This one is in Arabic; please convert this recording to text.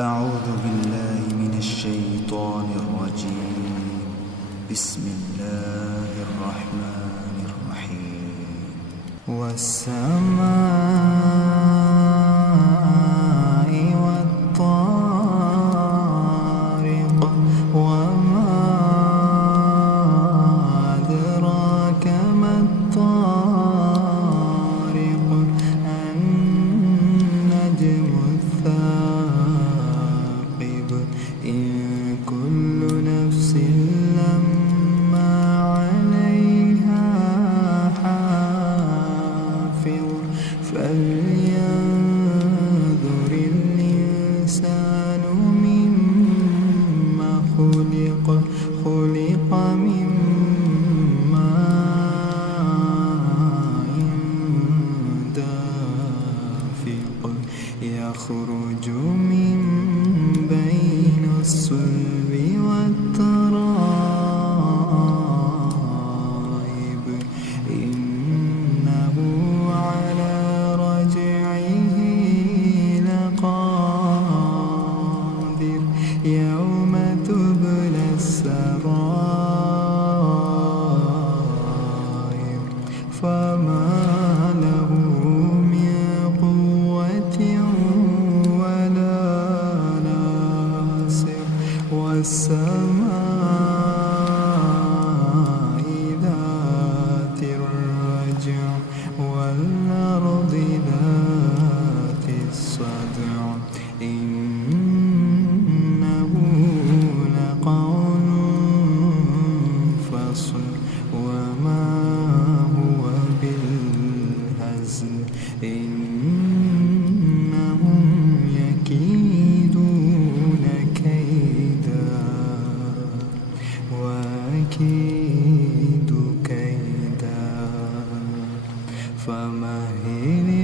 أعوذ بالله من الشيطان الرجيم. بسم الله الرحمن الرحيم. والسماء والطارق وما أدراك ما الطارق النجم الثاقب إن كل نفس لما عليها حافظ فلينظر الإنسان مما خلق من ماء دافق يخرج من بين الصلب والترائب إنه على رجعه لقادر يوم تبلى السرائر فما له من قوة ولا ناصر والسماء ذات الرجع والأرض ذات الصدع إنه لقول فصل وما هو بالهزل إنهم يكيدون كيدا وأكيد كيدا فمهل